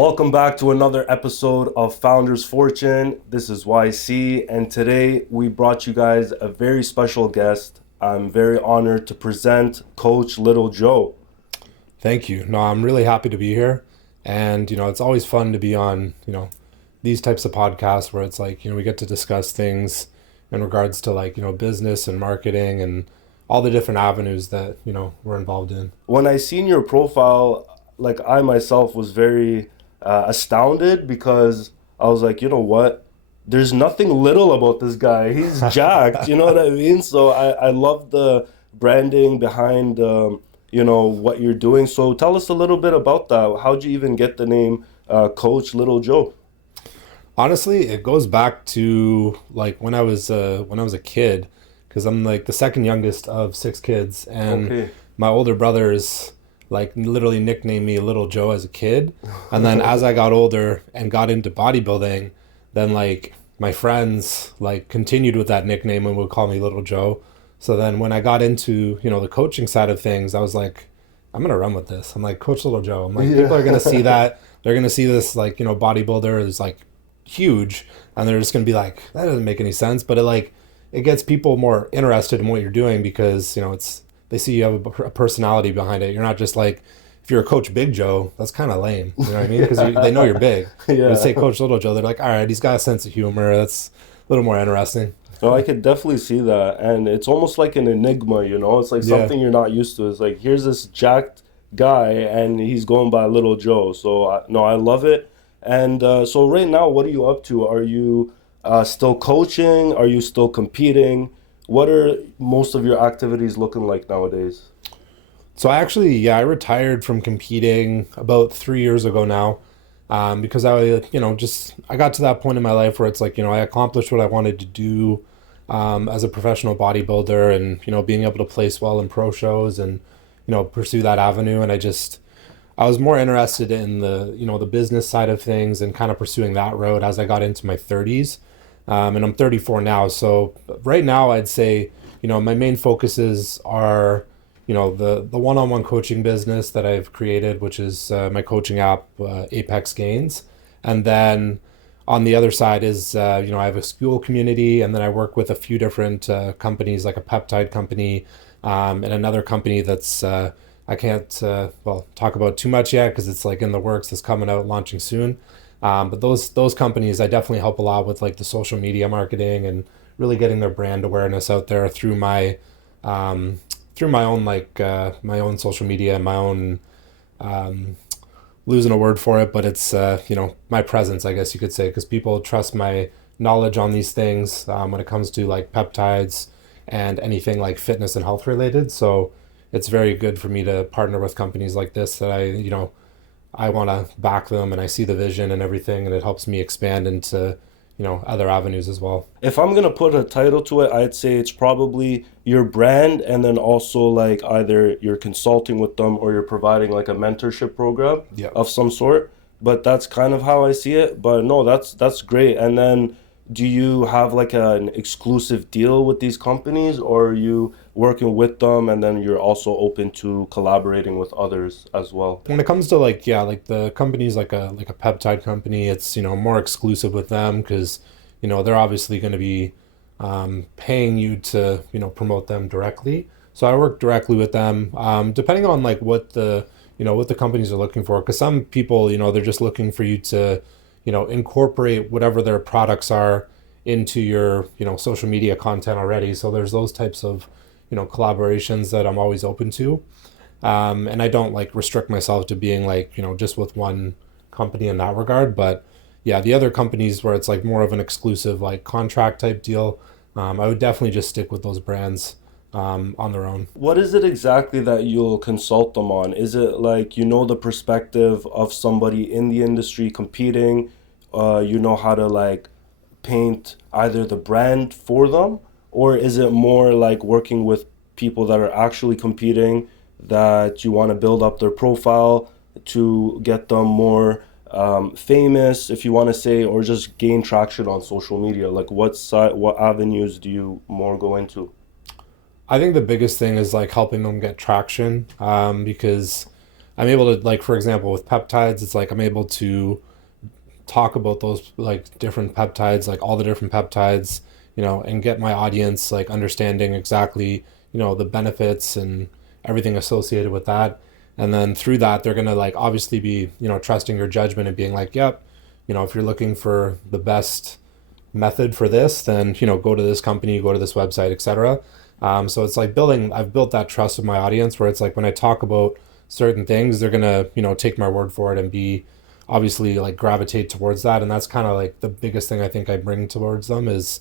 Welcome back to another episode of Founders Fortune. This is YC, and today we brought you guys a very special guest. I'm very honored to present Coachlittlejoe. Thank you. No, I'm really happy to be here. And, it's always fun to be on, these types of podcasts where it's like, we get to discuss things in regards to like, business and marketing and all the different avenues that, we're involved in. When I seen your profile, like I myself was very astounded because I was like, you know what? There's nothing little about this guy. He's jacked, you know what I mean? So I love the branding behind, what you're doing. So tell us a little bit about that. How'd you even get the name Coachlittlejoe? Honestly, it goes back to like when I was a kid, because I'm like the second youngest of six kids, and my older brothers like literally nicknamed me Little Joe as a kid. And then as I got older and got into bodybuilding, then like my friends like continued with that nickname and would call me Little Joe. So then when I got into, the coaching side of things, I was like, I'm going to run with this. I'm like, Coach Little Joe. I'm like, people are going to see that. They're going to see this like, bodybuilder is like huge. And they're just going to be like, that doesn't make any sense. But it gets people more interested in what you're doing because, they see you have a personality behind it. You're not just like, if you're a Coach Big Joe, that's kind of lame. You know what I mean? Because they know you're big. Yeah. You say Coach Little Joe, they're like, all right, he's got a sense of humor. That's a little more interesting. No, I could definitely see that. And it's almost like an enigma, It's like something you're not used to. It's like, here's this jacked guy and he's going by Little Joe. So, I love it. And so right now, what are you up to? Are you still coaching? Are you still competing? What are most of your activities looking like nowadays? So I retired from competing about 3 years ago now, because I got to that point in my life where it's like, I accomplished what I wanted to do as a professional bodybuilder and, being able to place well in pro shows and, pursue that avenue. And I was more interested in the business side of things and kind of pursuing that road as I got into my 30s. And I'm 34 now. So right now I'd say, my main focuses are, the one-on-one coaching business that I've created, which is my coaching app, Apex Gains. And then on the other side is, I have a school community, and then I work with a few different companies, like a peptide company and another company that's, I can't, talk about too much yet because it's like in the works, it's coming out, launching soon. But those companies, I definitely help a lot with like the social media marketing and really getting their brand awareness out there through my own my own social media and my own losing a word for it, but it's my presence, I guess you could say, because people trust my knowledge on these things when it comes to like peptides and anything like fitness and health related. So it's very good for me to partner with companies like this that I want to back them and I see the vision and everything, and it helps me expand into, other avenues as well. If I'm going to put a title to it, I'd say it's probably your brand, and then also like either you're consulting with them or you're providing like a mentorship program of some sort. But that's kind of how I see it. But no, that's great. And then do you have like an exclusive deal with these companies, or are you working with them and then you're also open to collaborating with others as well? When it comes to like the companies like a peptide company, it's more exclusive with them because they're obviously going to be paying you to promote them directly. So I work directly with them, depending on like what the what the companies are looking for, because some people they're just looking for you to incorporate whatever their products are into your, social media content already. So there's those types of, collaborations that I'm always open to. And I don't like restrict myself to being like, just with one company in that regard. But yeah, the other companies where it's like more of an exclusive, like contract type deal, I would definitely just stick with those brands on their own. What is it exactly that you'll consult them on? Is it like, the perspective of somebody in the industry competing, how to like paint either the brand for them, or is it more like working with people that are actually competing that you want to build up their profile to get them more famous, if you want to say, or just gain traction on social media? Like what avenues do you more go into? I think the biggest thing is like helping them get traction, because I'm able to, like, for example, with peptides, it's like I'm able to talk about those like different peptides, like all the different peptides, and get my audience like understanding exactly, the benefits and everything associated with that. And then through that, they're gonna like obviously be, trusting your judgment and being like, yep, if you're looking for the best method for this, then, go to this company, go to this website, etc. So it's like I've built that trust with my audience where it's like when I talk about certain things, they're gonna, take my word for it and be obviously like gravitate towards that. And that's kind of like the biggest thing I think I bring towards them is,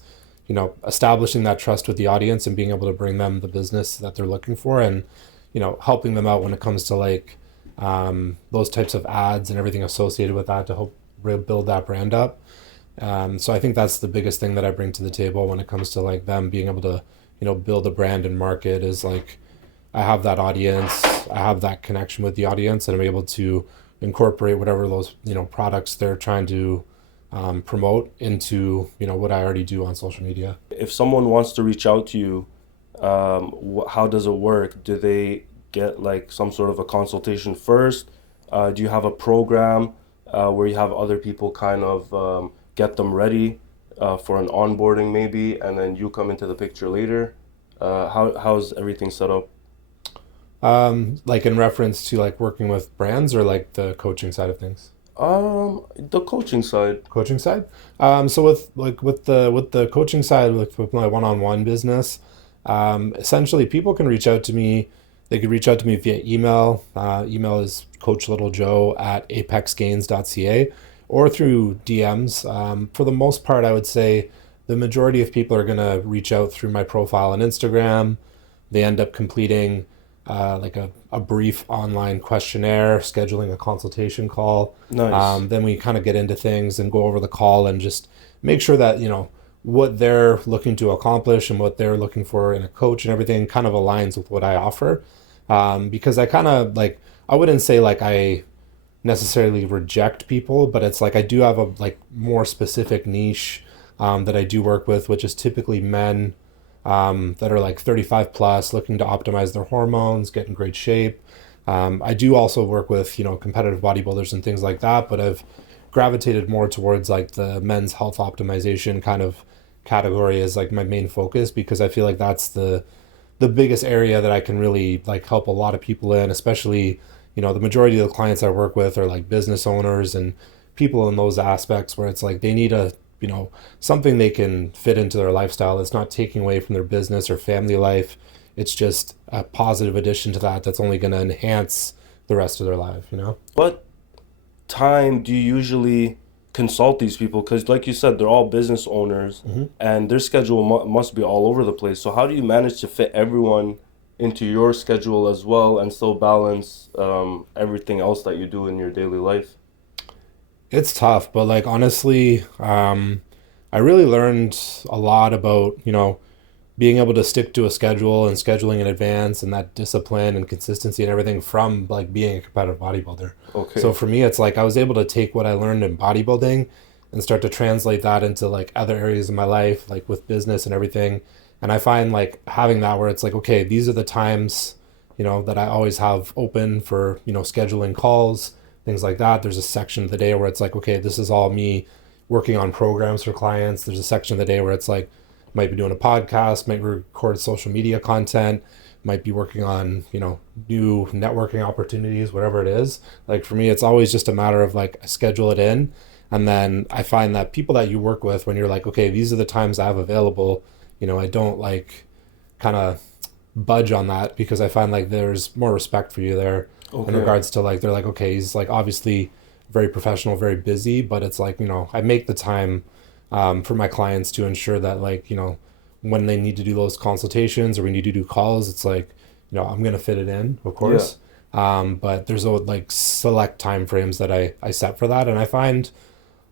establishing that trust with the audience and being able to bring them the business that they're looking for, and, helping them out when it comes to like those types of ads and everything associated with that to help build that brand up. So I think that's the biggest thing that I bring to the table when it comes to like them being able to, build a brand and market is like I have that audience, I have that connection with the audience, and I'm able to incorporate whatever those, products they're trying to promote into, what I already do on social media. If someone wants to reach out to you, how does it work? Do they get like some sort of a consultation first? Do you have a program where you have other people kind of get them ready for an onboarding maybe, and then you come into the picture later? How's everything set up? Like in reference to like working with brands or like the coaching side of things? The coaching side. Coaching side. So with the coaching side, with my one-on-one business, essentially people can reach out to me. They could reach out to me via email. Email is coachlittlejoe@apexgains.ca, or through DMs. For the most part, I would say the majority of people are gonna reach out through my profile on Instagram. They end up completing like a brief online questionnaire, scheduling a consultation call. Nice. Then we kind of get into things and go over the call and just make sure that, what they're looking to accomplish and what they're looking for in a coach and everything kind of aligns with what I offer. Because I kind of like, I wouldn't say like I necessarily reject people, but it's like I do have a like more specific niche that I do work with, which is typically men that are like 35 plus, looking to optimize their hormones, get in great shape. I do also work with, competitive bodybuilders and things like that, but I've gravitated more towards like the men's health optimization kind of category as like my main focus, because I feel like that's the biggest area that I can really like help a lot of people in, especially, the majority of the clients I work with are like business owners and people in those aspects where it's like they need a, something they can fit into their lifestyle. It's not taking away from their business or family life. It's just a positive addition to that that's only going to enhance the rest of their life. What time do you usually consult these people? Because like you said, they're all business owners, and their schedule must be all over the place. So how do you manage to fit everyone into your schedule as well and still balance everything else that you do in your daily life? It's tough, but like honestly, I really learned a lot about, being able to stick to a schedule and scheduling in advance and that discipline and consistency and everything from like being a competitive bodybuilder. Okay. So for me, it's like I was able to take what I learned in bodybuilding and start to translate that into like other areas of my life, like with business and everything. And I find like having that where it's like, okay, these are the times, that I always have open for, scheduling calls, things like that. There's a section of the day where it's like, okay, this is all me working on programs for clients. There's a section of the day where it's like, might be doing a podcast, might record social media content, might be working on, new networking opportunities, whatever it is. Like for me, it's always just a matter of like, I schedule it in. And then I find that people that you work with, when you're like, okay, these are the times I have available, I don't like kind of budge on that, because I find like there's more respect for you there. Okay. In regards to like, they're like, okay, he's like obviously very professional, very busy, but it's like, I make the time for my clients to ensure that like, when they need to do those consultations or we need to do calls, it's like, I'm going to fit it in, of course. But there's like select time frames that I set for that. And I find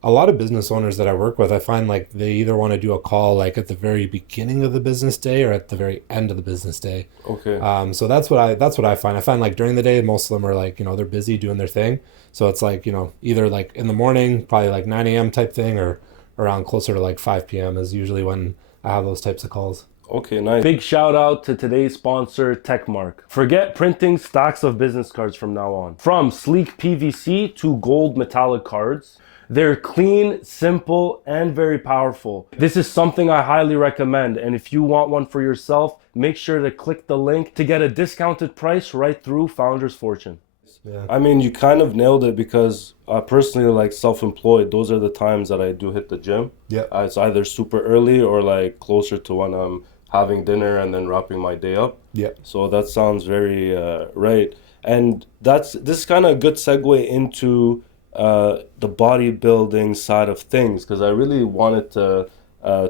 a lot of business owners that I work with, I find like they either want to do a call like at the very beginning of the business day or at the very end of the business day. Okay. So that's what I find. I find like during the day, most of them are like, they're busy doing their thing. So it's like, either like in the morning, probably like 9 a.m. type thing, or around closer to like 5 p.m. is usually when I have those types of calls. Okay, nice. Big shout out to today's sponsor, Techmark. Forget printing stacks of business cards from now on. From sleek PVC to gold metallic cards, they're clean, simple, and very powerful. This is something I highly recommend, and if you want one for yourself, make sure to click the link to get a discounted price right through Founder's Fortune. Yeah. I mean, you kind of nailed it because personally, like self-employed, those are the times that I do hit the gym. Yeah. It's either super early or like closer to when I'm having dinner and then wrapping my day up. Yeah. So that sounds very right. And this kind of a good segue into the bodybuilding side of things because I really wanted to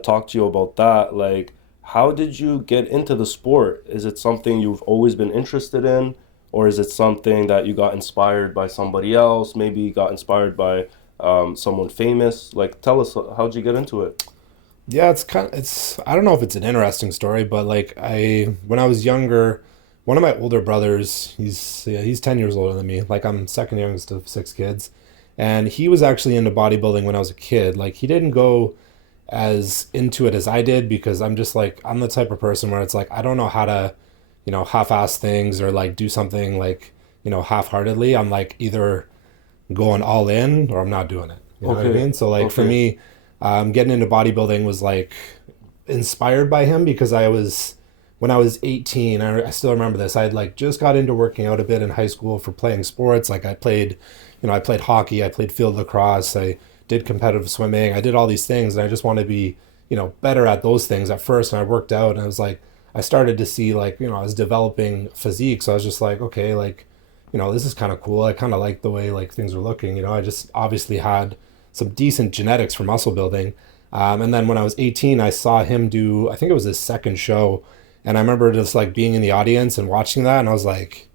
talk to you about that. Like, how did you get into the sport? Is it something you've always been interested in? Or is it something that you got inspired by somebody else? Maybe you got inspired by someone famous? Like, tell us, how'd you get into it? Yeah, I don't know if it's an interesting story, but like when I was younger, one of my older brothers, he's 10 years older than me. Like I'm second youngest of six kids. And he was actually into bodybuilding when I was a kid. Like he didn't go as into it as I did because I'm the type of person where it's like I don't know how to, half-ass things or like do something like, half-heartedly. I'm like either going all in or I'm not doing it. You know what I Okay. mean? So like for Okay. me, getting into bodybuilding was like inspired by him because when I was 18, I still remember this. I had like just got into working out a bit in high school for playing sports. Like I played hockey, I played field lacrosse, I did competitive swimming, I did all these things, and I just wanted to be, better at those things at first. And I worked out, and I was like, I started to see like, I was developing physique, so I was just like, okay, like, this is kind of cool. I kind of like the way like things were looking. I just obviously had some decent genetics for muscle building. And then when I was 18, I saw him do, I think it was his second show. And I remember just like being in the audience and watching that. And I was like,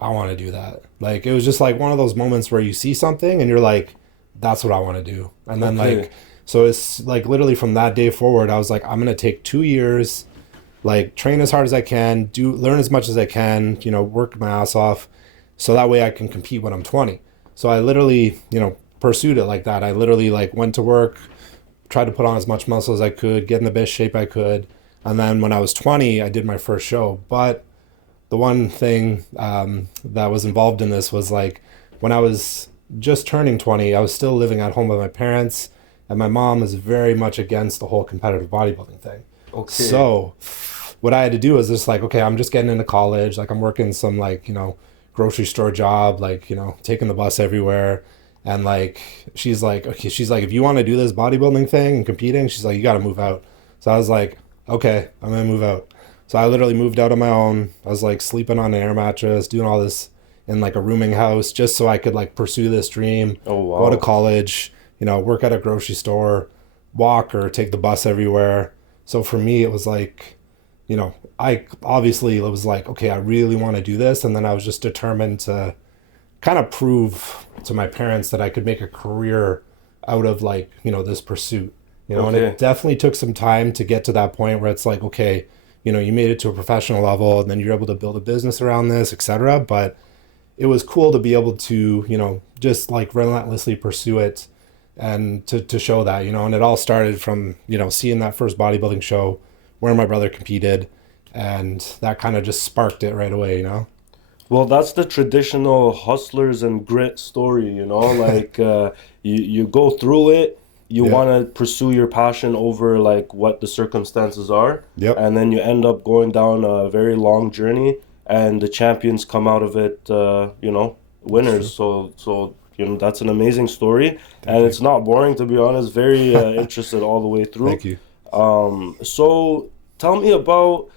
I want to do that. Like, it was just like one of those moments where you see something and you're like, that's what I want to do. And then Okay. like, so it's like literally from that day forward, I was like, I'm going to take 2 years, like train as hard as I can, learn as much as I can, work my ass off so that way I can compete when I'm 20. So I literally, pursued it like that. I literally like went to work, tried to put on as much muscle as I could, get in the best shape I could. And then when I was 20, I did my first show. But the one thing that was involved in this was like when I was just turning 20, I was still living at home with my parents. And my mom was very much against the whole competitive bodybuilding thing. Okay. So what I had to do was just like, okay, I'm just getting into college. Like I'm working some like, grocery store job, like, taking the bus everywhere. And like, she's like, okay, she's like, if you want to do this bodybuilding thing and competing, she's like, you got to move out. So I was like, okay, I'm going to move out. So I literally moved out on my own. I was like sleeping on an air mattress, doing all this in like a rooming house just so I could like pursue this dream, Oh, go to wow. college, work at a grocery store, walk or take the bus everywhere. So for me, it was like, I obviously it was like, okay, I really want to do this. And then I was just determined to kind of prove to my parents that I could make a career out of like, this pursuit, and Okay. it definitely took some time to get to that point where it's like, okay, you made it to a professional level and then you're able to build a business around this, etc. But it was cool to be able to, just like relentlessly pursue it and to show that, and it all started from, seeing that first bodybuilding show where my brother competed and that kind of just sparked it right away. Well, that's the traditional hustlers and grit story, like you go through it, you Yeah. want to pursue your passion over like what the circumstances are, Yep. and then you end up going down a very long journey, and the champions come out of it, That's true. winners. So that's an amazing story, Thank and you. it's not boring to be honest. Very interested all the way through. Thank you. So tell me about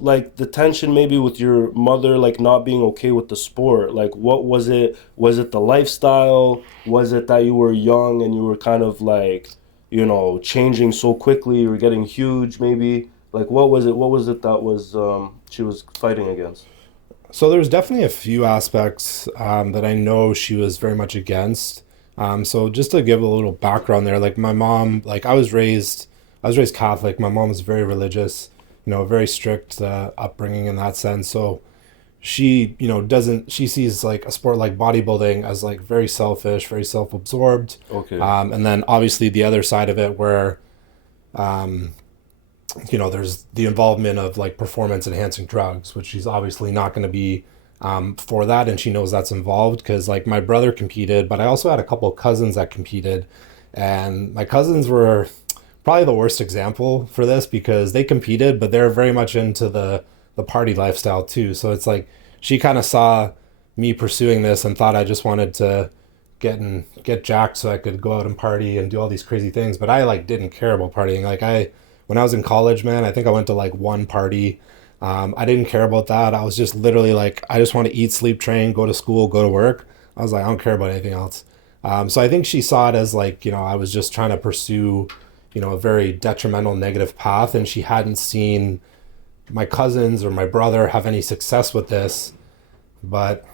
like the tension maybe with your mother like not being okay with the sport. Like what was it? Was it the lifestyle? Was it that you were young and you were kind of like, changing so quickly, you were getting huge maybe? Like what was it? What was it that was she was fighting against? So there's definitely a few aspects that I know she was very much against. So just to give a little background there, like my mom, like I was raised Catholic. My mom was very religious, very strict upbringing in that sense. So she, she sees like a sport like bodybuilding as like very selfish, very self-absorbed. Okay. And then obviously the other side of it where there's the involvement of like performance enhancing drugs, which she's obviously not going to be for that. And she knows that's involved because like my brother competed, but I also had a couple of cousins that competed. And my cousins were probably the worst example for this because they competed, but they're very much into the party lifestyle too. So it's like she kind of saw me pursuing this and thought I just wanted to get jacked so I could go out and party and do all these crazy things. But I like didn't care about partying. Like when I was in college, man, I think I went to like one party. I didn't care about that. I was just literally like, I just want to eat, sleep, train, go to school, go to work. I was like, I don't care about anything else. So I think she saw it as like, I was just trying to pursue, a very detrimental negative path. And she hadn't seen my cousins or my brother have any success with this. But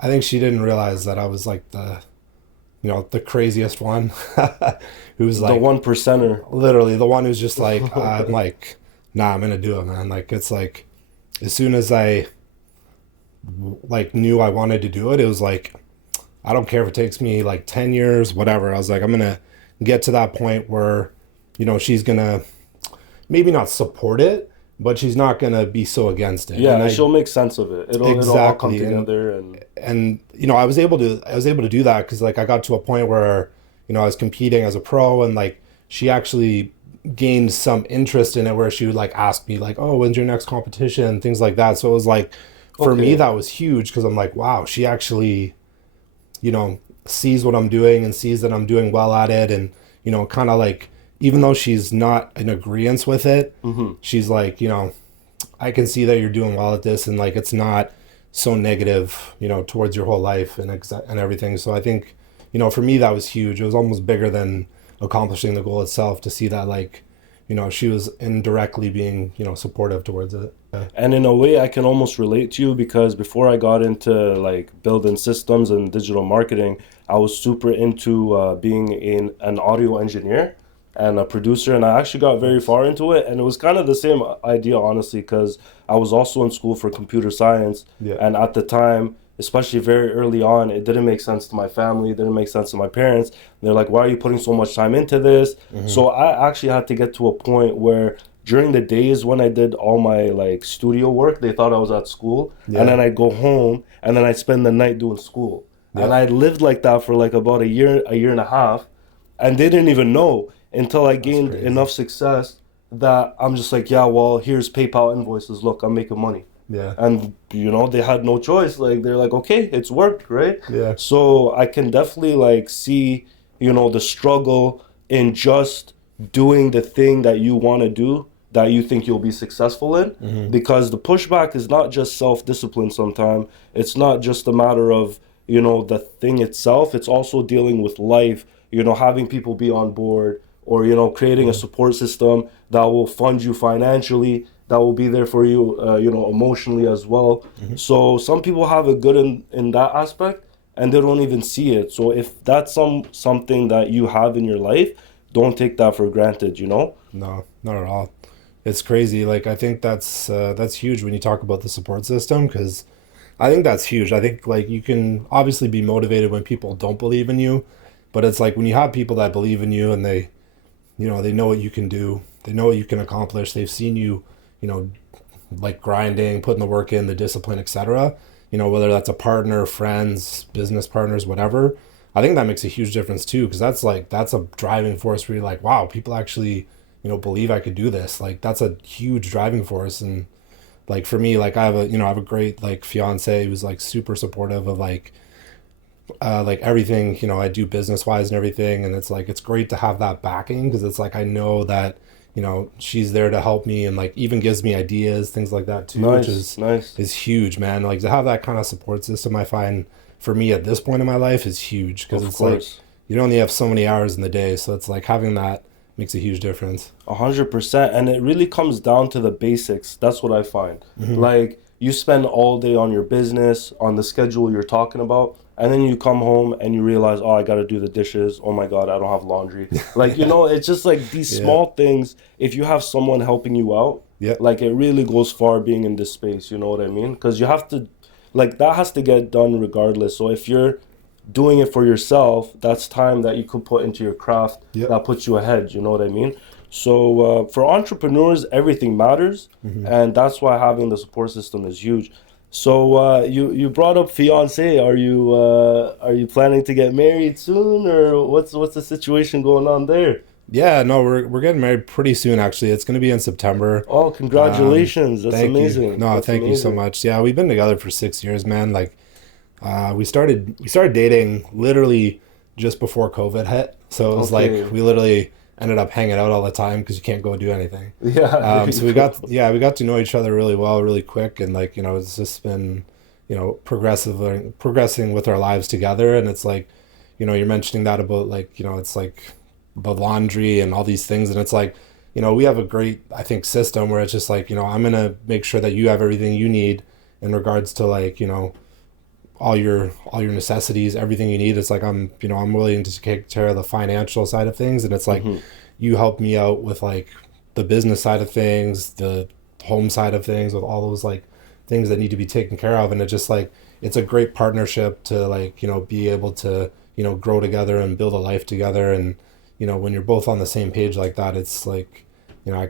I think she didn't realize that I was like the craziest one who's like The one percenter. literally the one who's just like, I'm like, nah, I'm going to do it, man. Like, it's like, as soon as I like knew I wanted to do it, it was like, I don't care if it takes me like 10 years, whatever. I was like, I'm going to get to that point where, she's going to maybe not support it, but she's not going to be so against it. Yeah, and she'll make sense of it. It'll all come Exactly. together And I was able to do that because like I got to a point where, I was competing as a pro and like she actually gained some interest in it where she would like ask me like, oh, when's your next competition? Things like that. So it was like, for me, that was huge because I'm like, wow, she actually, sees what I'm doing and sees that I'm doing well at it. And, kind of like, even though she's not in agreement with it, she's like, I can see that you're doing well at this. And like, it's not so negative, towards your whole life and everything. So I think, for me, that was huge. It was almost bigger than accomplishing the goal itself to see that like, she was indirectly being, supportive towards it. And in a way, I can almost relate to you because before I got into like building systems and digital marketing, I was super into being an audio engineer and a producer, and I actually got very far into it. And it was kind of the same idea, honestly, because I was also in school for computer science. Yeah. And at the time, especially very early on, it didn't make sense to my family, it didn't make sense to my parents. They're like, why are you putting so much time into this? So I actually had to get to a point where during the days when I did all my like studio work, they thought I was at school. Yeah. And then I'd go home and then I'd spend the night doing school. Yeah. And I lived like that for like about a year and a half. And they didn't even know until I gained crazy. enough success that I'm just like, yeah, well, here's PayPal invoices. Look, I'm making money. Yeah. And, they had no choice. Like, they're like, okay, it's worked, right? Yeah. So I can definitely, like, see, the struggle in just doing the thing that you want to do that you think you'll be successful in. Because the pushback is not just self-discipline sometimes. It's not just a matter of, the thing itself. It's also dealing with life, having people be on board or, creating a support system that will fund you financially, that will be there for you, emotionally as well. So some people have it good in that aspect and they don't even see it. So if that's something that you have in your life, don't take that for granted, No, not at all. It's crazy. Like, I think that's huge when you talk about the support system because I think that's huge. I think like you can obviously be motivated when people don't believe in you, but it's like when you have people that believe in you and they know what you can do, they know what you can accomplish, they've seen you, like grinding, putting the work in, the discipline, etc. Whether that's a partner, friends, business partners, whatever. I think that makes a huge difference too, because that's a driving force where you're like, wow, people actually, believe I could do this. Like that's a huge driving force. And like for me, like I have a great like fiance who's like super supportive of like everything, I do business wise and everything. And it's like, it's great to have that backing because it's like, I know that, she's there to help me and like even gives me ideas, things like that too, Nice, which is nice. is huge, man. Like to have that kind of support system, I find for me at this point in my life is huge because Of it's like course. you only have so many hours in the day, so it's like having that makes a huge difference. 100%. And it really comes down to the basics. That's what I find. Like, you spend all day on your business, on the schedule you're talking about, and then you come home and you realize, oh, I got to do the dishes. Oh my God, I don't have laundry. Like, it's just like these small things. If you have someone helping you out, like it really goes far being in this space. You know what I mean? Because you have to, like, that has to get done regardless. So if you're doing it for yourself, that's time that you could put into your craft that puts you ahead. You know what I mean? So for entrepreneurs, everything matters, Hmm. and that's why having the support system is huge. So you brought up fiance. Are you planning to get married soon, or what's the situation going on there? Yeah, no, we're getting married pretty soon, actually. It's going to be in September. Oh, Um, congratulations! That's Thank you. amazing. No, That's thank you so amazing. much. Yeah, we've been together for 6 years, man. Like, we started dating literally just before COVID hit. So it was like Okay. we literally ended up hanging out all the time because you can't go do anything. Yeah, there you So we got, go. yeah, we got to know each other really well, really quick, and like, it's just been, progressing with our lives together. And it's like, you're mentioning that about like, it's like the laundry and all these things, and it's like, we have a great, I think, system where it's just like, I'm gonna make sure that you have everything you need in regards to like, all your necessities, everything you need. It's like I'm willing to take care of the financial side of things, and it's like Hmm. you help me out with like the business side of things, the home side of things, with all those like things that need to be taken care of. And it's just like it's a great partnership to like be able to grow together and build a life together. And when you're both on the same page like that, it's like I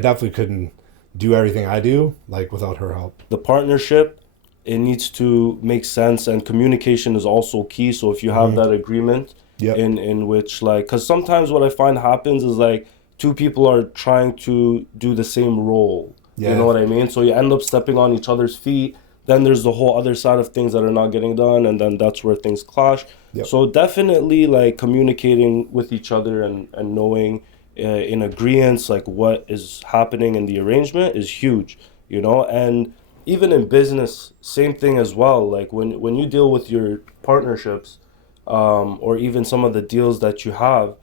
definitely couldn't do everything I do like without her help. The partnership, it needs to make sense, and communication is also key. So if you have Hmm. that agreement Yep. in which, like, because sometimes what I find happens is like two people are trying to do the same role. You know Yeah. what I mean? So you end up stepping on each other's feet. Then there's the whole other side of things that are not getting done, and then that's where things clash. Yep. So definitely, like, communicating with each other and knowing in agreement like what is happening in the arrangement is huge. And even in business, same thing as well. Like when you deal with your partnerships, or even some of the deals that you have,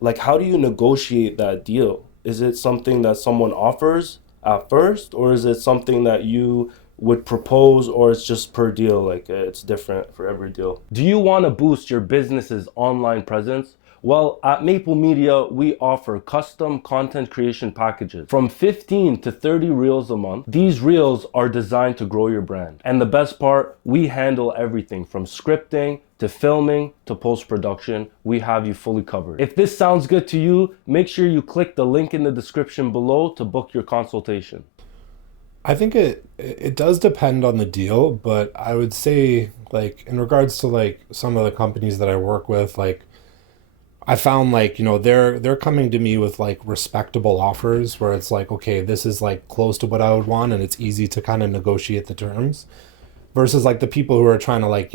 like how do you negotiate that deal? Is it something that someone offers at first, or is it something that you would propose, or it's just per deal? Like it's different for every deal. Do you want to boost your business's online presence? Well, at Maple Media, we offer custom content creation packages from 15 to 30 reels a month. These reels are designed to grow your brand. And the best part, we handle everything from scripting to filming to post-production. We have you fully covered. If this sounds good to you, make sure you click the link in the description below to book your consultation. I think it does depend on the deal, but I would say like in regards to like some of the companies that I work with, like I found like, they're coming to me with like respectable offers where it's like, okay, this is like close to what I would want and it's easy to kind of negotiate the terms versus like the people who are trying to like,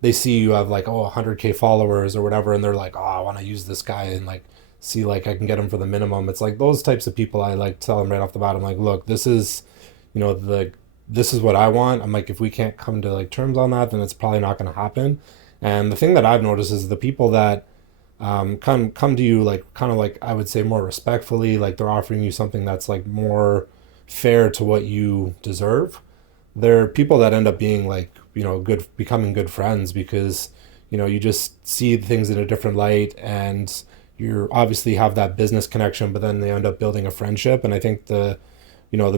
they see you have like, 100K followers or whatever, and they're like, oh, I want to use this guy and like see like I can get him for the minimum. It's like those types of people I like tell them right off the bat. I'm like, look, this is, the this is what I want. I'm like, if we can't come to like terms on that, then it's probably not going to happen. And the thing that I've noticed is the people that come to you like kind of like I would say more respectfully, like they're offering you something that's like more fair to what you deserve. They're people that end up being like good, becoming good friends because you just see things in a different light, and you obviously have that business connection, but then they end up building a friendship. And I think the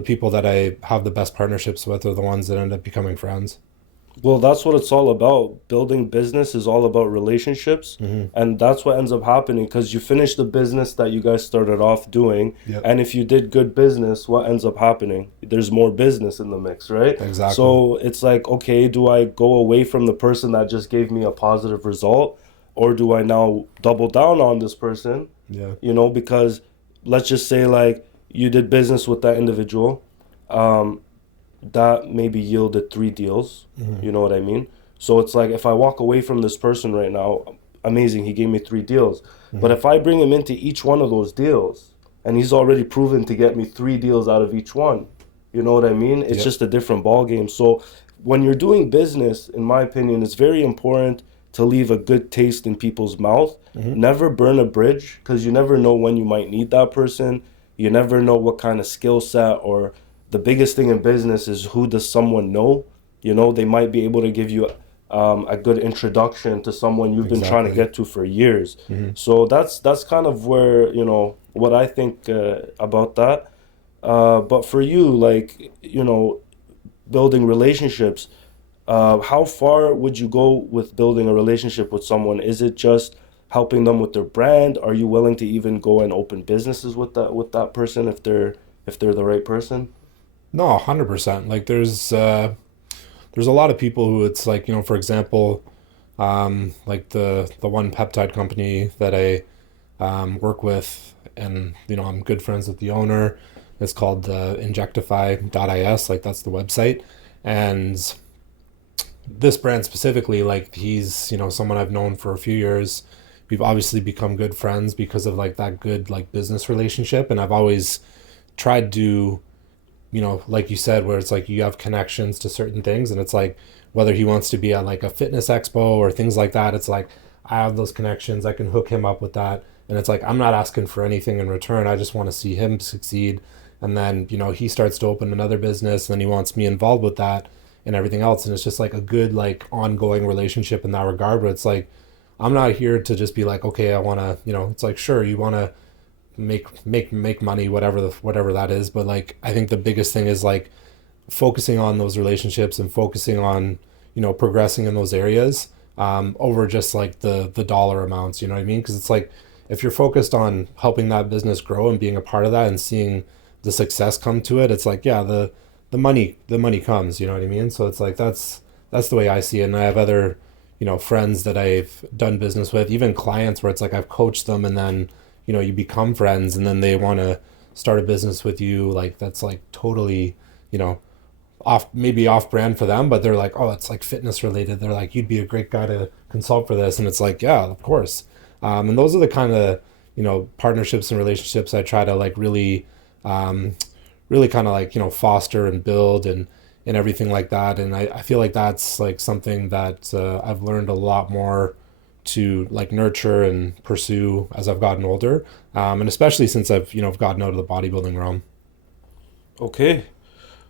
people that I have the best partnerships with are the ones that end up becoming friends. Well, that's what it's all about. Building business is all about relationships. Hmm. And that's what ends up happening because you finish the business that you guys started off doing. Yep. And if you did good business, what ends up happening? There's more business in the mix, right? Exactly. So it's like, okay, do I go away from the person that just gave me a positive result? Or do I now double down on this person? Yeah. Because let's just say, like, you did business with that individual. Um, that maybe yielded 3 deals. Hmm. You know what I mean? So it's like if I walk away from this person right now, amazing, he gave me 3 deals. But Hmm. if I bring him into each one of those deals, and he's already proven to get me 3 deals out of each one, you know what I mean? It's Yep. just a different ball game. So when you're doing business, in my opinion, it's very important to leave a good taste in people's mouth. Hmm. Never burn a bridge because you never know when you might need that person. You never know what kind of skill set, or the biggest thing in business is who does someone know. They might be able to give you a good introduction to someone you've been trying to Exactly. get to for years. Hmm. So that's kind of where what I think about that. But for you, like building relationships, how far would you go with building a relationship with someone? Is it just helping them with their brand? Are you willing to even go and open businesses with that person if they're the right person? No, 100%. Like there's a lot of people who it's like, for example, like the one peptide company that I work with, and I'm good friends with the owner. It's called Injectify.is, like that's the website. And this brand specifically, like he's someone I've known for a few years. We've obviously become good friends because of like that good like business relationship, and I've always tried to, like you said, where it's like you have connections to certain things, and it's like whether he wants to be at like a fitness expo or things like that, it's like I have those connections, I can hook him up with that, and it's like I'm not asking for anything in return. I just want to see him succeed, and then he starts to open another business, and then he wants me involved with that and everything else, and it's just like a good like ongoing relationship in that regard. Where it's like I'm not here to just be like, okay, I want to, it's like sure you want to make money, whatever that is, but like I think the biggest thing is like focusing on those relationships and focusing on progressing in those areas, over just like the dollar amounts. You know what I mean? Because it's like if you're focused on helping that business grow and being a part of that and seeing the success come to it, it's like yeah, the money comes. You know what I mean? So it's like that's the way I see it. And I have other friends that I've done business with, even clients where it's like I've coached them, and then you become friends, and then they want to start a business with you, like that's like totally you know maybe off brand for them, but they're like, oh, it's like fitness related. They're like, you'd be a great guy to consult for this, and it's like, yeah, of course. And those are the kind of partnerships and relationships I try to like really kind of like foster and build and everything like that. And I feel like that's like something that I've learned a lot more to like nurture and pursue as I've gotten older, and especially since I've gotten out of the bodybuilding realm. Okay.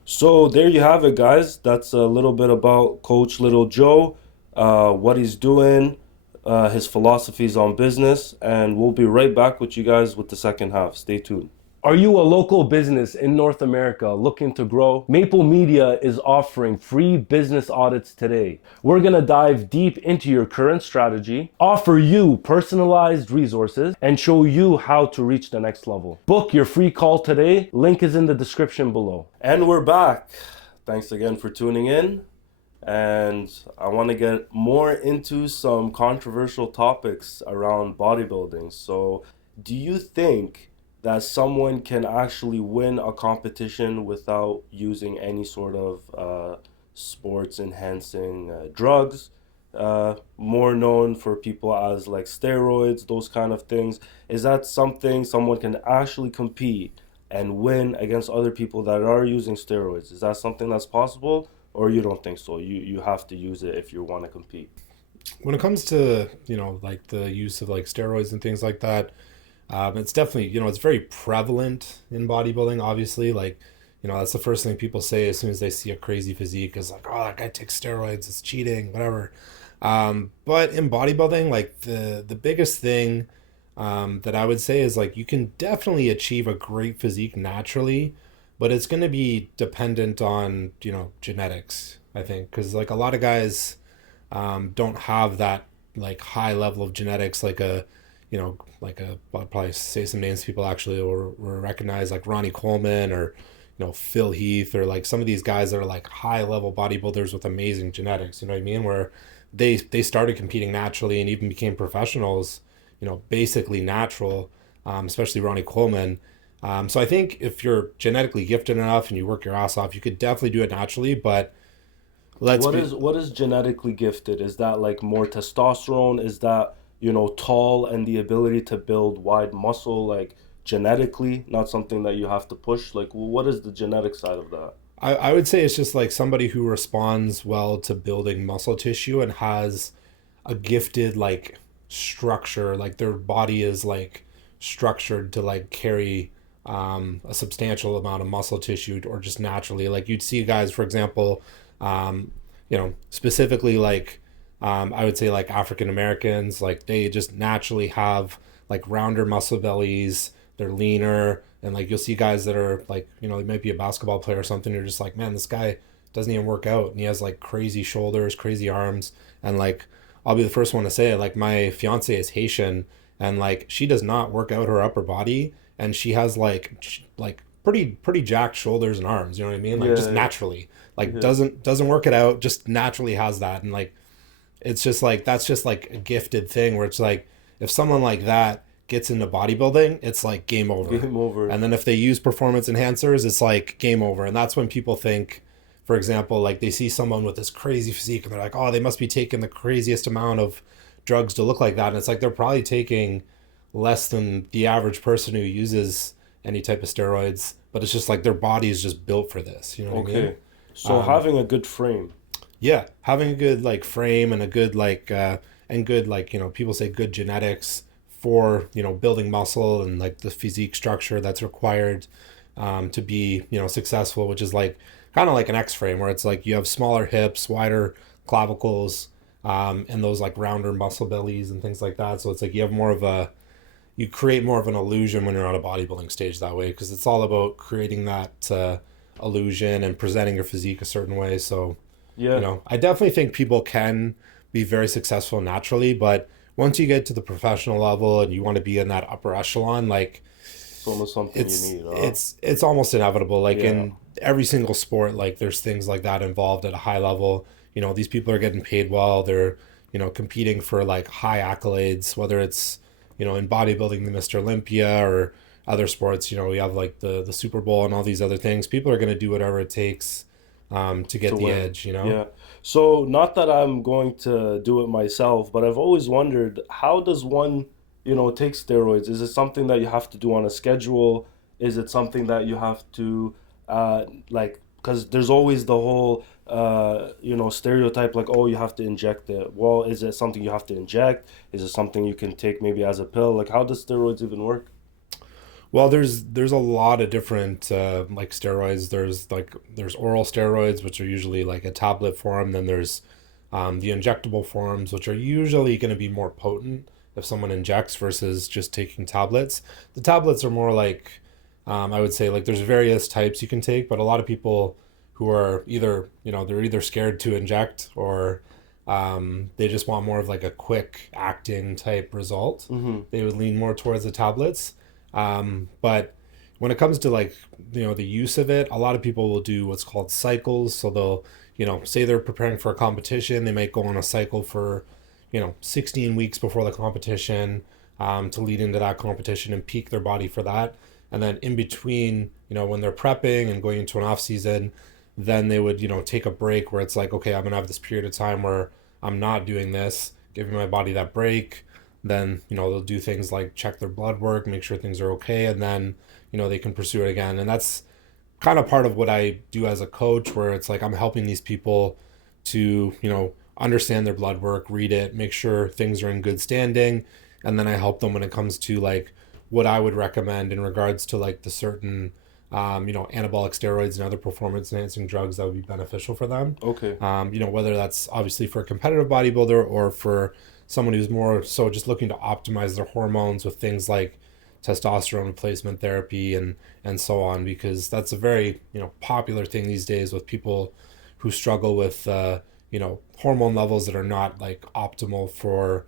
So there you have it, guys. That's a little bit about Coach Little Joe, what he's doing, his philosophies on business, and we'll be right back with you guys with the second half. Stay tuned. Are you a local business in North America looking to grow? Maple Media is offering free business audits today. We're going to dive deep into your current strategy, offer you personalized resources, and show you how to reach the next level. Book your free call today. Link is in the description below. And we're back. Thanks again for tuning in. And I want to get more into some controversial topics around bodybuilding. So, do you think that someone can actually win a competition without using any sort of sports enhancing drugs, more known for people as like steroids, those kind of things? Is that something someone can actually compete and win against other people that are using steroids? Is that something that's possible, or you don't think so? You have to use it if you want to compete. When it comes to like the use of like steroids and things like that, it's definitely, it's very prevalent in bodybuilding, obviously. Like, that's the first thing people say as soon as they see a crazy physique is like, oh, that guy takes steroids, it's cheating, whatever. But in bodybuilding, like the biggest thing that I would say is like you can definitely achieve a great physique naturally, but it's going to be dependent on, genetics, I think. Because like a lot of guys don't have that like high level of genetics, like I'll probably say some names people actually will recognize, like Ronnie Coleman or, Phil Heath, or like some of these guys that are like high level bodybuilders with amazing genetics, you know what I mean? Where they started competing naturally and even became professionals, basically natural, especially Ronnie Coleman. So I think if you're genetically gifted enough and you work your ass off, you could definitely do it naturally, but What is genetically gifted? Is that like more testosterone? Is that, tall and the ability to build wide muscle, like genetically, not something that you have to push? Like, what is the genetic side of that? I would say it's just like somebody who responds well to building muscle tissue and has a gifted like structure, like their body is like structured to like carry a substantial amount of muscle tissue, or just naturally. Like you'd see guys, for example, specifically like I would say like African Americans, like they just naturally have like rounder muscle bellies. They're leaner, and like you'll see guys that are like, they might be a basketball player or something. You're just like, man, this guy doesn't even work out, and he has like crazy shoulders, crazy arms, and like I'll be the first one to say it. Like my fiance is Haitian, and like she does not work out her upper body, and she has like pretty jacked shoulders and arms. You know what I mean? Like just Yeah, naturally, like yeah. doesn't work it out, just naturally has that, and like it's just like that's just like a gifted thing where it's like if someone like that gets into bodybuilding, it's like game over. Game over. And then if they use performance enhancers, it's like game over. And that's when people think, for example, like they see someone with this crazy physique and they're like, oh, they must be taking the craziest amount of drugs to look like that. And it's like they're probably taking less than the average person who uses any type of steroids, but it's just like their body is just built for this. You know what I mean? Okay. So having a good frame. Yeah, having a good like frame and a good and good like people say good genetics for building muscle and like the physique structure that's required to be successful, which is like kind of like an X frame where it's like you have smaller hips, wider clavicles, and those like rounder muscle bellies and things like that. So it's like you create more of an illusion when you're on a bodybuilding stage that way because it's all about creating that illusion and presenting your physique a certain way. So Yeah. I definitely think people can be very successful naturally, but once you get to the professional level and you want to be in that upper echelon, like It's almost something you it's need, huh? it's almost inevitable. Like Yeah. in every single sport, like there's things like that involved at a high level. These people are getting paid well. They're competing for like high accolades, whether it's in bodybuilding, the Mr. Olympia or other sports. We have like the Super Bowl and all these other things. People are going to do whatever it takes to To get the win. edge. Yeah. So not that I'm going to do it myself, but I've always wondered how does one, take steroids? Is it something that you have to do on a schedule? Is it something that you have to like because there's always the whole stereotype like, oh, you have to inject it. Well, is it something you have to inject? Is it something you can take maybe as a pill? Like how does steroids even work? Well, there's a lot of different like steroids. There's oral steroids, which are usually like a tablet form. Then there's the injectable forms, which are usually going to be more potent if someone injects versus just taking tablets. The tablets are more like I would say like there's various types you can take, but a lot of people who are either they're either scared to inject or they just want more of like a quick acting type result. Mm-hmm. They would lean more towards the tablets. But when it comes to like the use of it, a lot of people will do what's called cycles. So they'll say they're preparing for a competition, they might go on a cycle for 16 weeks before the competition to lead into that competition and peak their body for that. And then in between, when they're prepping and going into an off season, then they would take a break where it's like, okay, I'm gonna have this period of time where I'm not doing this, giving my body that break. Then they'll do things like check their blood work, make sure things are okay, and then they can pursue it again. And that's kind of part of what I do as a coach, where it's like I'm helping these people to understand their blood work, read it, make sure things are in good standing, and then I help them when it comes to like what I would recommend in regards to like the certain anabolic steroids and other performance enhancing drugs that would be beneficial for them. Okay. Whether that's obviously for a competitive bodybuilder or for someone who's more so just looking to optimize their hormones with things like testosterone replacement therapy and so on, because that's a very popular thing these days with people who struggle with hormone levels that are not like optimal for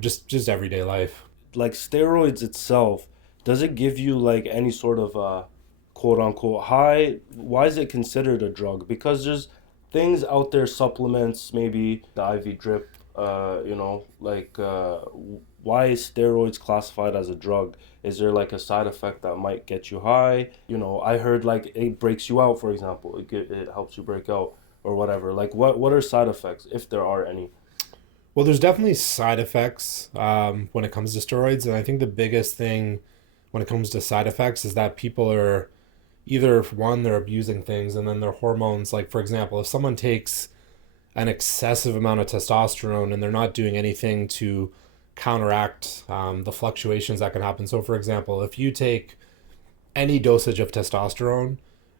just everyday life. Like steroids itself, does it give you like any sort of quote unquote high? Why is it considered a drug? Because there's things out there, supplements, maybe the IV drip, why is steroids classified as a drug? Is there like a side effect that might get you high? I heard like it breaks you out, for example. It helps you break out or whatever. Like what are side effects if there are any? Well, there's definitely side effects when it comes to steroids, and I think the biggest thing when it comes to side effects is that people are either one, they're abusing things, and then their hormones. Like for example, if someone takes an excessive amount of testosterone and they're not doing anything to counteract the fluctuations that can happen. So, for example, if you take any dosage of testosterone,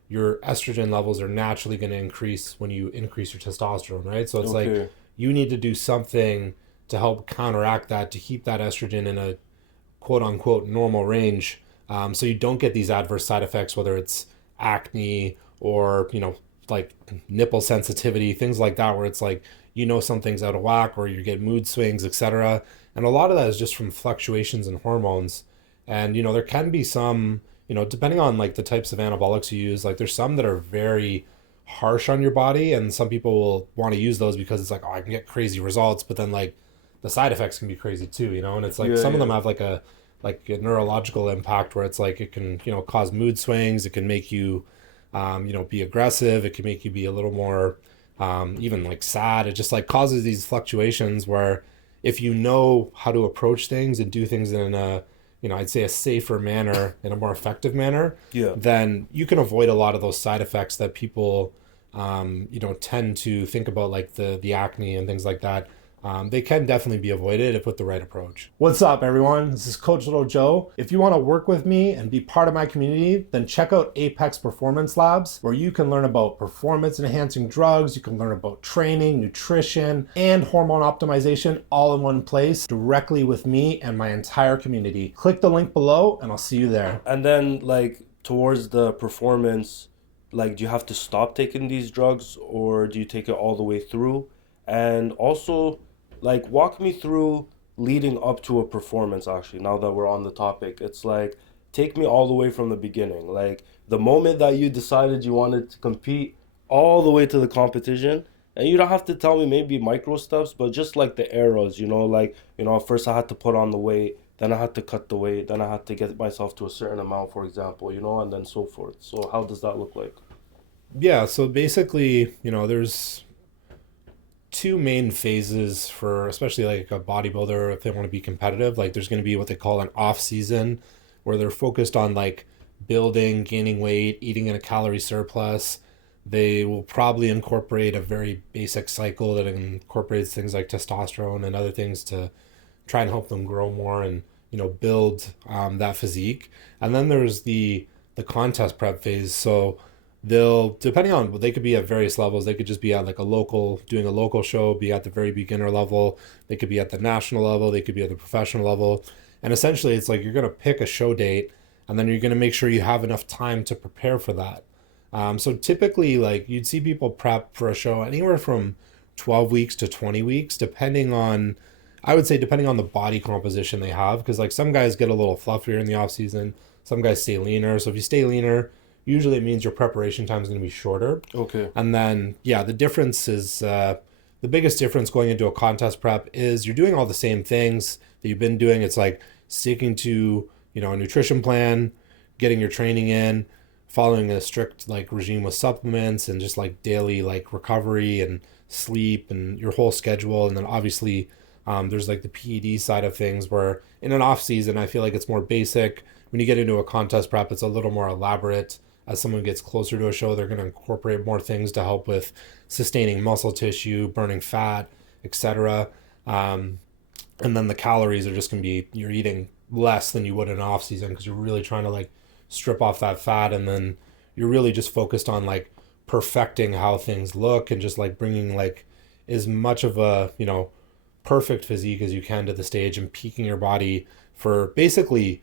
your estrogen levels are naturally going to increase when you increase your testosterone, right? So it's like Okay. you need to do something to help counteract that to keep that estrogen in a quote unquote normal range, so you don't get these adverse side effects, whether it's acne or like nipple sensitivity, things like that, where it's like, something's out of whack or you get mood swings, etc. And a lot of that is just from fluctuations in hormones. And, there can be some, depending on like the types of anabolics you use, like there's some that are very harsh on your body, and some people will want to use those because it's like, oh, I can get crazy results, but then like the side effects can be crazy too, and it's like Yeah, some of them yeah. have like a neurological impact where it's like it can, cause mood swings, it can make you be aggressive, it can make you be a little more even like sad. It just like causes these fluctuations where if you know how to approach things and do things in a, I'd say a safer manner, in a more effective manner, Yeah. then you can avoid a lot of those side effects that people, tend to think about, like the acne and things like that. They can definitely be avoided if with the right approach. What's up, everyone? This is Coach Little Joe. If you want to work with me and be part of my community, then check out Apex Performance Labs, where you can learn about performance enhancing drugs, you can learn about training, nutrition, and hormone optimization all in one place directly with me and my entire community. Click the link below and I'll see you there. And then like towards the performance, like do you have to stop taking these drugs or do you take it all the way through? And also like walk me through leading up to a performance actually, now that we're on the topic. It's like take me all the way from the beginning. Like the moment that you decided you wanted to compete all the way to the competition. And you don't have to tell me maybe micro steps, but just like the arrows, like, first I had to put on the weight, then I had to cut the weight, then I had to get myself to a certain amount, for example, and then so forth. So how does that look like? Yeah, so basically, there's two main phases for especially like a bodybuilder if they want to be competitive. Like there's going to be what they call an off season where they're focused on like building, gaining weight, eating in a calorie surplus. They will probably incorporate a very basic cycle that incorporates things like testosterone and other things to try and help them grow more and build that physique. And then there's the contest prep phase. So they'll, depending on, they could be at various levels. They could just be at like doing a local show, be at the very beginner level. They could be at the national level. They could be at the professional level. And essentially it's like you're going to pick a show date and then you're going to make sure you have enough time to prepare for that. So typically, like you'd see people prep for a show anywhere from 12 weeks to 20 weeks, I would say, depending on the body composition they have. Because like some guys get a little fluffier in the off season, some guys stay leaner. So if you stay leaner, usually it means your preparation time is going to be shorter. Okay. And then, yeah, the difference is the biggest difference going into a contest prep is you're doing all the same things that you've been doing. It's like sticking to, a nutrition plan, getting your training in, following a strict like regime with supplements and just like daily like recovery and sleep and your whole schedule. And then obviously there's like the PED side of things where in an off season, I feel like it's more basic. When you get into a contest prep, it's a little more elaborate. As someone gets closer to a show, they're going to incorporate more things to help with sustaining muscle tissue, burning fat, etc. And then the calories are just going to be, you're eating less than you would in off season because you're really trying to like strip off that fat, and then you're really just focused on like perfecting how things look and just like bringing like as much of a perfect physique as you can to the stage and peaking your body for basically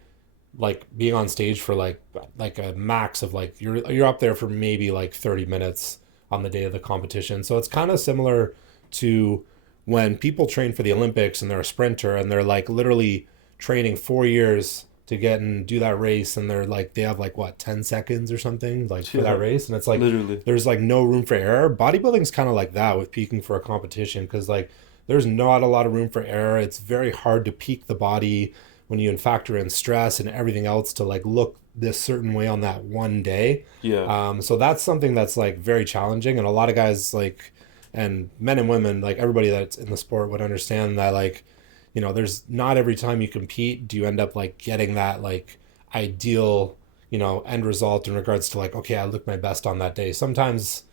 like being on stage for like a max of like you're up there for maybe like 30 minutes on the day of the competition. So it's kind of similar to when people train for the Olympics and they're a sprinter and they're like literally training 4 years to get and do that race, and they're like they have like what 10 seconds or something like for that race, and it's like Literally. there's like no room for error. Bodybuilding's kind of like that with peaking for a competition because like there's not a lot of room for error. It's very hard to peak the body when you factor in stress and everything else to like look this certain way on that one day. Yeah. So that's something that's like very challenging, and a lot of guys like, and men and women, like everybody that's in the sport would understand that like, there's not every time you compete do you end up like getting that like ideal, end result in regards to like, okay, I looked my best on that day. Sometimes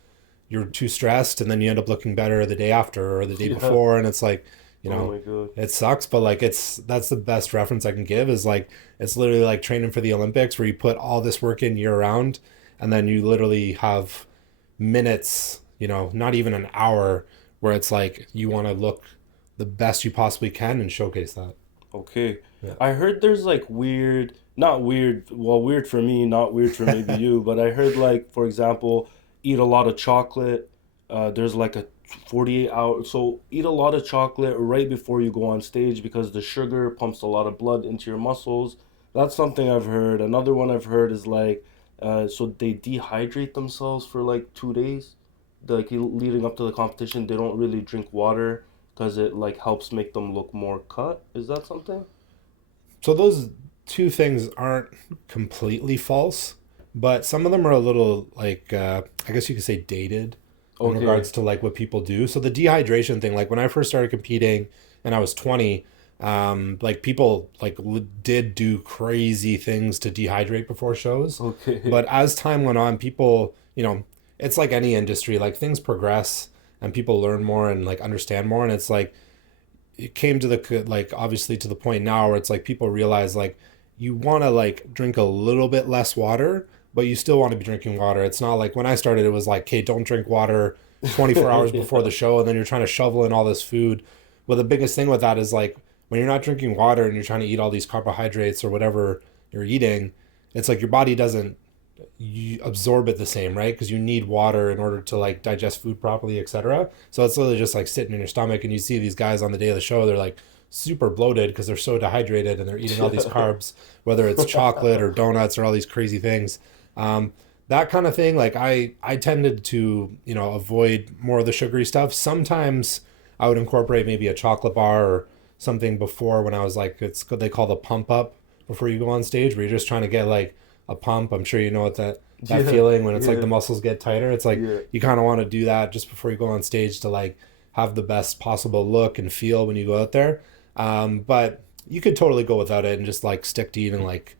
you're too stressed and then you end up looking better the day after or the day before, and it's like, Oh my God. it sucks, but like that's the best reference I can give is like it's literally like training for the Olympics where you put all this work in year round and then you literally have minutes, not even an hour, where it's like you want to look the best you possibly can and showcase that. Okay. Yeah. I heard there's like weird, not weird, well, weird for me, not weird for maybe you, but I heard like, for example, eat a lot of chocolate. There's like a 48 hour, so eat a lot of chocolate right before you go on stage because the sugar pumps a lot of blood into your muscles. That's something I've heard. Another one I've heard is like, so they dehydrate themselves for like 2 days, like leading up to the competition. They don't really drink water because it like helps make them look more cut. Is that something? So those two things aren't completely false, but some of them are a little like I guess you could say dated in Okay. regards to like what people do. So the dehydration thing, like when I first started competing and I was 20, like people like did do crazy things to dehydrate before shows. Okay. But as time went on, people, it's like any industry, like things progress and people learn more and like understand more. And it's like it came to the like obviously to the point now where it's like people realize like you want to like drink a little bit less water, but you still want to be drinking water. It's not like when I started it was like, okay, don't drink water 24 hours before Yeah. the show and then you're trying to shovel in all this food. Well, the biggest thing with that is like when you're not drinking water and you're trying to eat all these carbohydrates or whatever you're eating, it's like your body doesn't you absorb it the same, right? Because you need water in order to like digest food properly, etc. So it's literally just like sitting in your stomach, and you see these guys on the day of the show, they're like super bloated because they're so dehydrated and they're eating all these carbs, whether it's chocolate or donuts or all these crazy things. Um, that kind of thing, like I tended to avoid more of the sugary stuff. Sometimes I would incorporate maybe a chocolate bar or something before when I was like it's what they call the pump up before you go on stage, where you're just trying to get like a pump. I'm sure you know what that Yeah. feeling when it's like the Yeah. muscles get tighter. It's like Yeah. you kind of want to do that just before you go on stage to like have the best possible look and feel when you go out there. But you could totally go without it and just like stick to eating like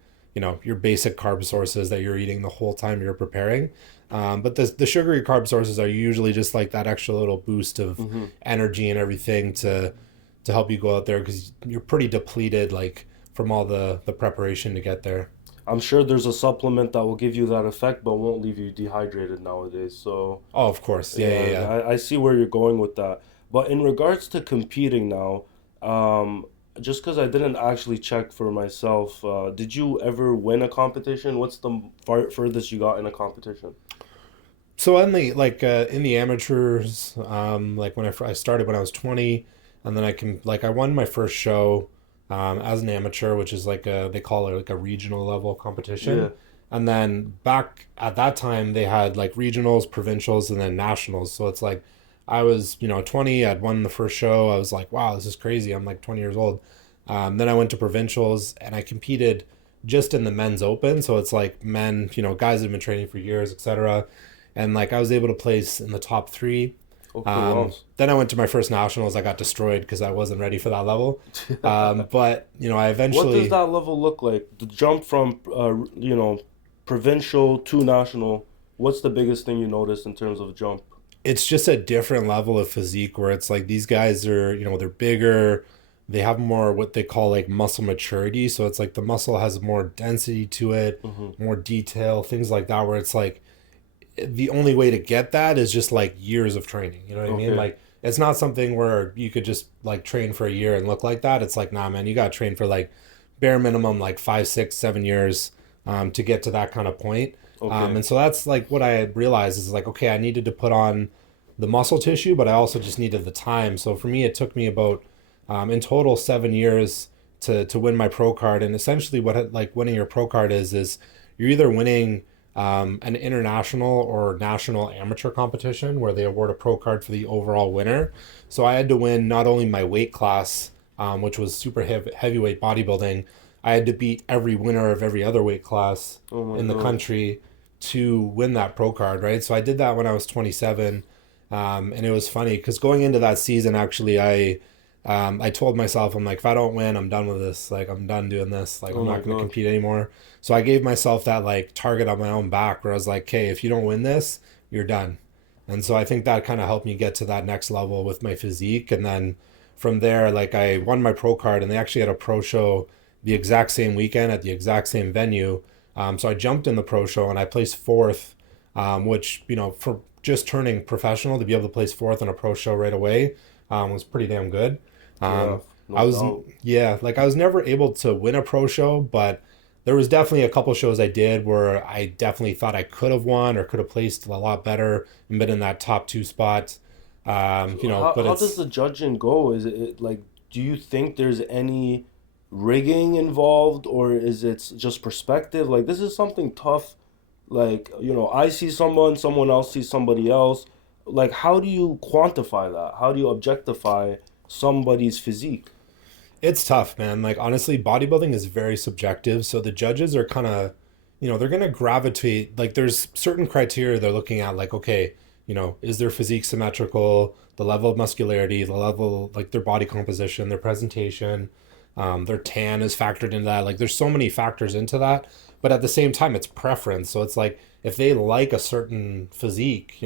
your basic carb sources that you're eating the whole time you're preparing. But the sugary carb sources are usually just like that extra little boost of Hmm. energy and everything to help you go out there because you're pretty depleted like from all the preparation to get there. I'm sure there's a supplement that will give you that effect but won't leave you dehydrated nowadays. So, Oh, of course. Yeah, yeah, yeah, yeah. I see where you're going with that. But in regards to competing now, um, just because I didn't actually check for myself, did you ever win a competition? What's the furthest you got in a competition? So in the amateurs, like when I started when I was 20, and then I won my first show as an amateur, which is like they call it like a regional level Yeah. competition. And then back at that time they had like regionals, provincials, and then nationals. So it's like I was 20, I'd won the first show. I was like, wow, this is crazy. I'm like 20 years old. Then I went to provincials and I competed just in the men's open. So it's like men, guys that have been training for years, etc. And like I was able to place in the top three. Okay, wow. Then I went to my first nationals. I got destroyed because I wasn't ready for that level. But I What does eventually that level look like? The jump from provincial to national. What's the biggest thing you notice in terms of jump? it's just a different level of physique where it's like these guys are, they're bigger. They have more what they call like muscle maturity. So it's like the muscle has more density to it, Hmm. more detail, things like that, where it's like the only way to get that is just like years of training. You know what I mean? Okay. Like it's not something where you could just like train for a year and look like that. It's like, nah, man, you got to train for like bare minimum like 5, 6, 7 years to get to that kind of point. Okay. And so that's like what I had realized is like, okay, I needed to put on the muscle tissue, but I also just needed the time. So for me, it took me about in total 7 years to win my pro card. And essentially, what like winning your pro card is you're either winning an international or national amateur competition where they award a pro card for the overall winner. So I had to win not only my weight class, which was super heavyweight bodybuilding, I had to beat every winner of every other weight class Oh my in the God. country to win that pro card, right? So I did that when I was 27. And it was funny because going into that season, actually, I told myself, I'm like, if I don't win, I'm done with this. Like, I'm done doing this. Like, Oh I'm my not going to God. compete anymore. So I gave myself that like target on my own back where I was like, okay, if you don't win this, you're done. And so I think that kind of helped me get to that next level with my physique. And then from there, like I won my pro card and they actually had a pro show the exact same weekend at the exact same venue. So I jumped in the pro show and I placed fourth, which, for just turning professional to be able to place fourth in a pro show right away was pretty damn good. Yeah, Um, I no was, doubt. yeah, like I was never able to win a pro show, but there was definitely a couple shows I did where I definitely thought I could have won or could have placed a lot better and been in that top two spot. You So know, but how does it's the judging go? Is it like, do you think there's any rigging involved, or is it just perspective? Like, this is something tough. Like, I see someone, someone else sees somebody else. Like, how do you quantify that? How do you objectify somebody's physique? it's tough, man. Like honestly, bodybuilding is very subjective, so the judges are kind of, they're gonna gravitate. Like there's certain criteria they're looking at. Like okay, is their physique symmetrical? The level of muscularity, the level like their body composition, their presentation, their tan is factored into that. Like there's so many factors into that, but at the same time, it's preference. So it's like if they like a certain physique,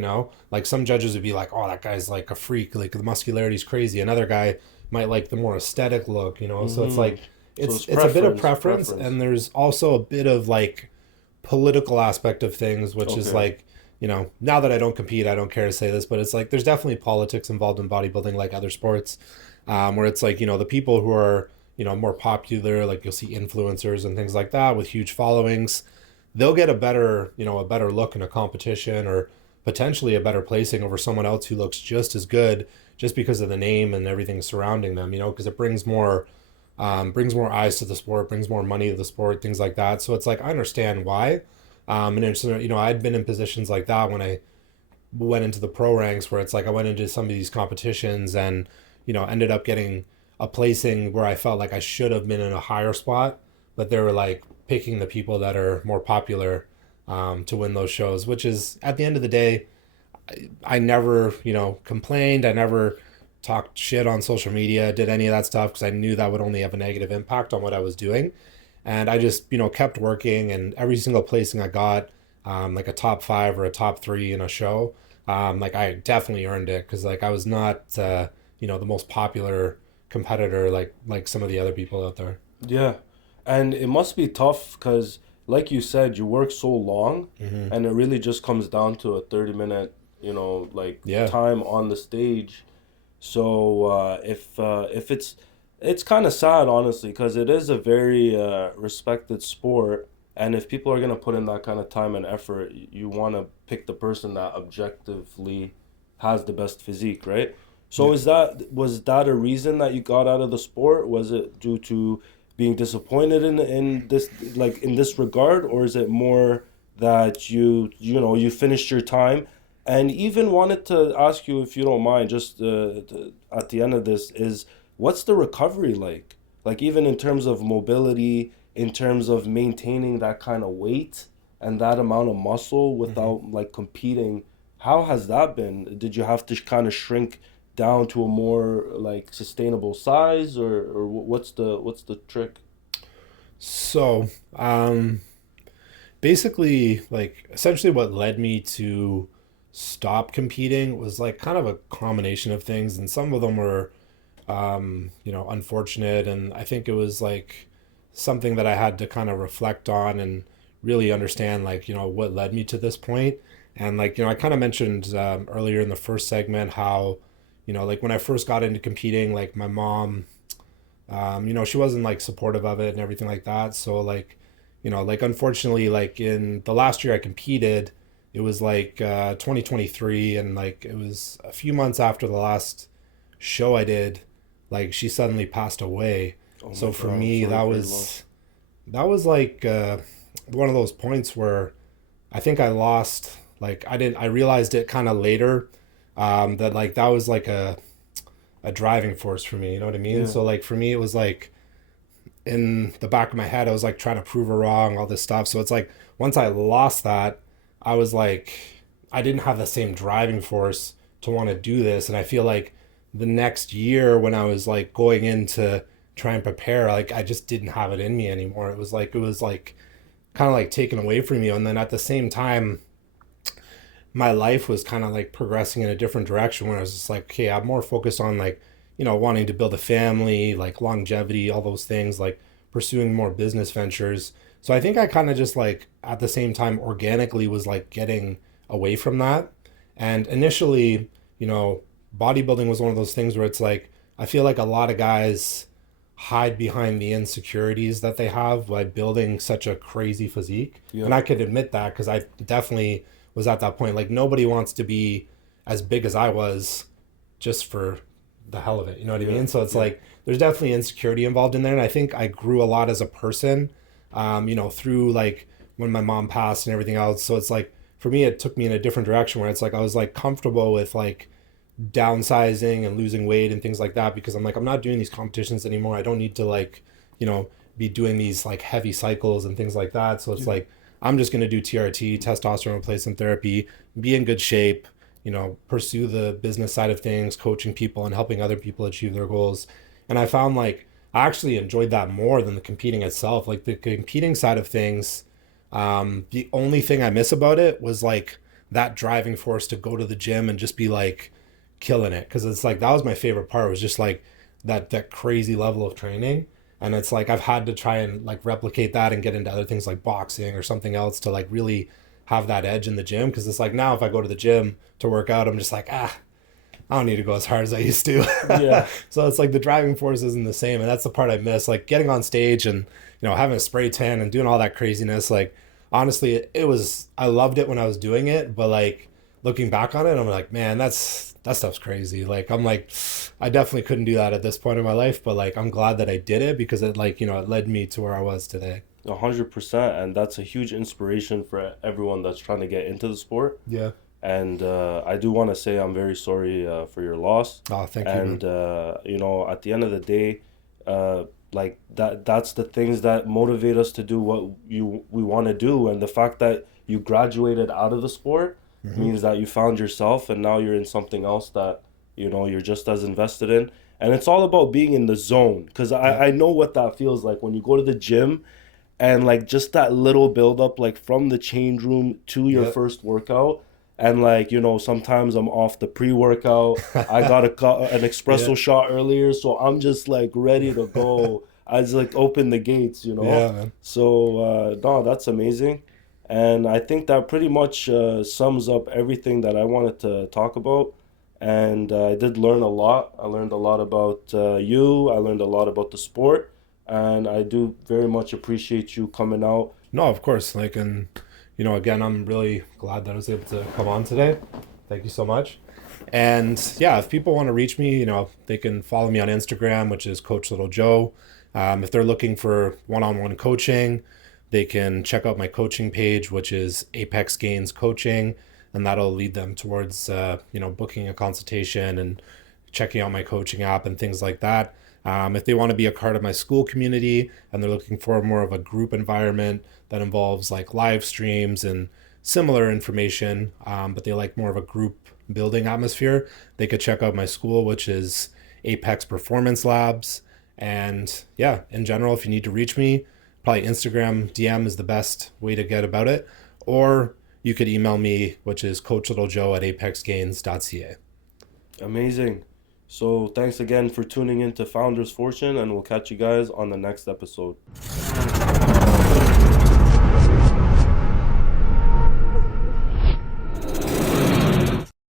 like some judges would be like, oh, that guy's like a freak, like the muscularity is crazy. Another guy might like the more aesthetic look, So it's Mm-hmm. like So it's it's it's a bit of preference, preference, preference. and there's also a bit of like political aspect of things, which is Okay. like, now that I don't compete, I don't care to say this, but it's like there's definitely politics involved in bodybuilding, like other sports, where it's like, the people who are, more popular, like you'll see influencers and things like that with huge followings, they'll get a better look in a competition or potentially a better placing over someone else who looks just as good just because of the name and everything surrounding them, because it brings more eyes to the sport, brings more money to the sport, things like that. So it's like I understand why, and it's I'd been in positions like that when I went into the pro ranks where it's like I went into some of these competitions and ended up getting a placing where I felt like I should have been in a higher spot, but they were like picking the people that are more popular to win those shows, which is at the end of the day, I never, complained. I never talked shit on social media, did any of that stuff because I knew that would only have a negative impact on what I was doing. And I just, kept working, and every single placing I got, like a top five or a top three in a show, like I definitely earned it because like I was not, the most popular competitor like some of the other people out there. Yeah. And it must be tough because, like you said, you work so long, Hmm. and it really just comes down to a 30-minute, like Yeah. time on the stage. So if it's kind of sad, honestly, because it is a very respected sport, and if people are gonna put in that kind of time and effort, you want to pick the person that objectively has the best physique, right? So Yeah. was that a reason that you got out of the sport? Was it due to being disappointed in this, like in this regard, or is it more that you finished your time? And even wanted to ask you, if you don't mind, just at the end of this, is what's the recovery like? Like even in terms of mobility, in terms of maintaining that kind of weight and that amount of muscle Hmm. without like competing, how has that been? Did you have to kind of shrink down to a more like sustainable size, or what's the trick? So, basically, like, essentially, what led me to stop competing was like kind of a combination of things, and some of them were, unfortunate, and I think it was like something that I had to kind of reflect on and really understand, like, what led me to this point. And like, I kind of mentioned earlier in the first segment how, like when I first got into competing, like my mom, she wasn't like supportive of it and everything like that. So like, like unfortunately, like in the last year I competed, it was like 2023, and like it was a few months after the last show I did, like she suddenly passed away. Oh my So for God, I'm me, sorry that for your was loss. that was like one of those points where I think I lost. Like I realized it kind of later, that like that was like a driving force for me. You know what I mean? Yeah. So like for me, it was like in the back of my head, I was like trying to prove her wrong, all this stuff. So it's like once I lost that, I was like, I didn't have the same driving force to want to do this. And I feel like the next year when I was like going in to try and prepare, like I just didn't have it in me anymore. It was like kind of like taken away from you. And then at the same time, my life was kind of like progressing in a different direction where I was just like, okay, I'm more focused on like, wanting to build a family, like longevity, all those things, like pursuing more business ventures. So I think I kind of just like at the same time organically was like getting away from that. And initially, bodybuilding was one of those things where it's like, I feel like a lot of guys hide behind the insecurities that they have by building such a crazy physique. Yeah. And I could admit that because I definitely was at that point. Like, nobody wants to be as big as I was just for the hell of it. You know what I mean? So it's like there's definitely insecurity involved in there. And I think I grew a lot as a person, through like when my mom passed and everything else. So it's like for me, it took me in a different direction where it's like I was like comfortable with like downsizing and losing weight and things like that because I'm like, I'm not doing these competitions anymore. I don't need to like, be doing these like heavy cycles and things like that. So it's like, I'm just going to do TRT, testosterone replacement therapy, be in good shape, pursue the business side of things, coaching people and helping other people achieve their goals. And I found like, I actually enjoyed that more than the competing itself. Like the competing side of things, the only thing I miss about it was like that driving force to go to the gym and just be like, killing it, because it's like that was my favorite part, was just like that crazy level of training. And it's like I've had to try and like replicate that and get into other things like boxing or something else to like really have that edge in the gym, because it's like now if I go to the gym to work out, I'm just like, I don't need to go as hard as I used to. Yeah. So it's like the driving force isn't the same, and that's the part I miss, like getting on stage and having a spray tan and doing all that craziness. Like honestly, I loved it when I was doing it, but like looking back on it, I'm like, man, that stuff's crazy. Like, I'm like, I definitely couldn't do that at this point in my life, but like, I'm glad that I did it because it like, it led me to where I was today. 100%, and that's a huge inspiration for everyone that's trying to get into the sport. Yeah. And I do want to say I'm very sorry for your loss. Oh, thank you. And at the end of the day, like that's the things that motivate us to do what we want to do. And the fact that you graduated out of the sport means that you found yourself, and now you're in something else that you're just as invested in. And it's all about being in the zone, because I know what that feels like when you go to the gym and like just that little build up, like from the change room to your first workout. And like, sometimes I'm off the pre-workout. I got an espresso shot earlier, so I'm just like ready to go. I just like open the gates, Yeah, man. So no, that's amazing. And I think that pretty much sums up everything that I wanted to talk about. And I did learn a lot. I learned a lot about you. I learned a lot about the sport. And I do very much appreciate you coming out. No, of course. Like, and, again, I'm really glad that I was able to come on today. Thank you so much. And yeah, if people want to reach me, they can follow me on Instagram, which is Coachlittlejoe. If they're looking for one-on-one coaching, they can check out my coaching page, which is Apex Gains Coaching, and that'll lead them towards, booking a consultation and checking out my coaching app and things like that. If they want to be a part of my school community and they're looking for more of a group environment that involves like live streams and similar information, but they like more of a group building atmosphere, they could check out my school, which is Apex Performance Labs. And yeah, in general, if you need to reach me, probably Instagram DM is the best way to get about it. Or you could email me, which is coachlittlejoe@apexgains.ca. Amazing. So thanks again for tuning in to Founders Fortune, and we'll catch you guys on the next episode.